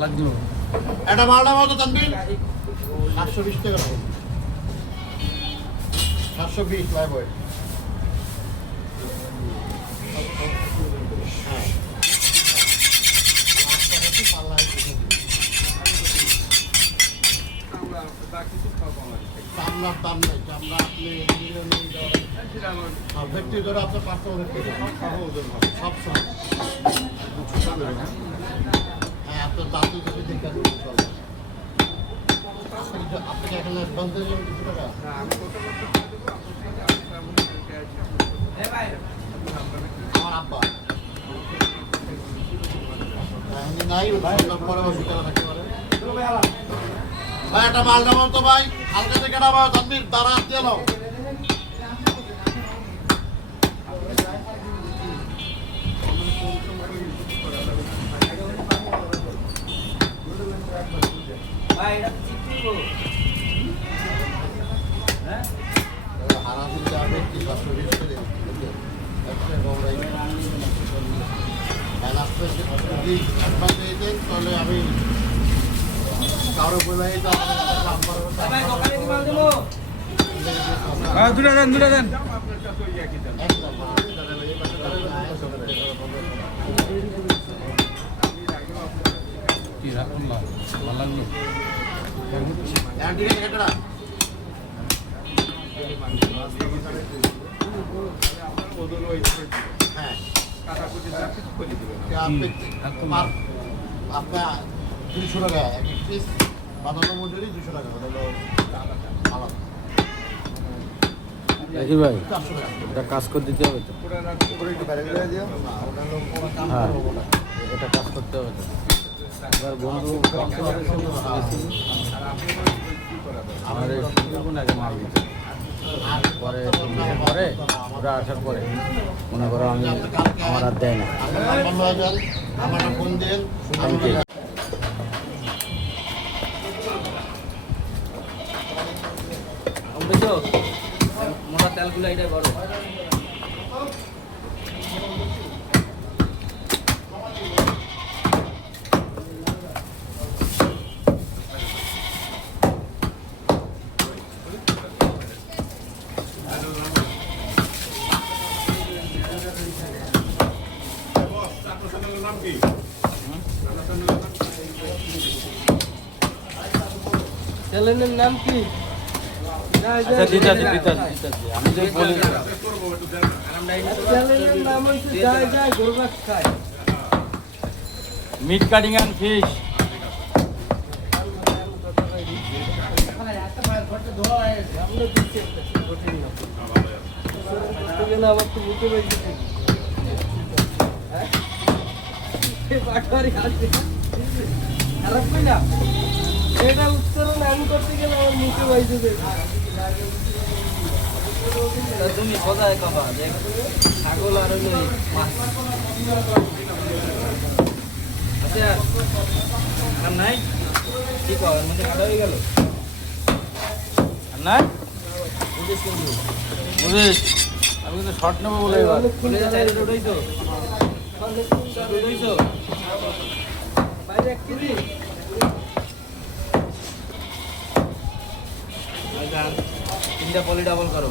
লাগলো এটা মালটা মতো তানবির 720 টাকা রাখো 720 লাইভ ওয়েট হ্যাঁ চামড়ার দাম নেই চামড়া আপনি ভেট্টি ধরে আপনার 500 ভেট্টি সব সময় হ্যাঁ আপনার দাঁতু যদি দেখে চলে আপনাকে এখন অ্যাডভান্স দিলেন কিছু টাকা আমার আব্বা নাই পরে বসে টাকা থাকতে পারে ভাই একটা মাল নামাও তো ভাই হালকা থেকে নামাও তানবির দাঁড়া দিয়ে নাও হারাফুল যাবে কি 720 করে একটা গৌরাই যদি অ্যাডভান্স দিতেন তাহলে আমি কারো বলে দুটা দেন কি রাখুন ভালো লাগলো হ্যাঁ আপনার 200 টাকা এক পিস বাদাম মজুরি 200 টাকা দেখি ভাই এটা কাজ করে দিতে হবে তো হ্যাঁ এটা কাজ করতে হবে তো এবার বন্ধু আমার আগে মাল দিতে পরে পরে ওরা আসার পরে মনে করো আমি আমার আর দেয় না আমার ফোন দেন মোটা তেলগুলো এটা করো চ্যানেলের নাম কি? আচ্ছা দিতাছি আমি যে বলি চ্যানেলের নাম হচ্ছে যায় যায় গোলবাক খায় মিট কাটিং অ্যান্ড ফিশ আমার তো বুঝতে পারছি খারাপ কই না এটা উচ্চারণ আমি করতে গেলে আমার মুখে বাইছে তুমি কোথায় খাবা ছাগল আর আচ্ছা আর নাই কি কর মধ্যে কাটা হয়ে গেল না বুঝিস কিন্তু বুঝিস আমি কিন্তু শর্ট নেবো বলে এবার খুলে যাচ্ছে ওটাই তো ওটাই তো বাইরে 1 কেজি তিনটা পলি ডাবল করো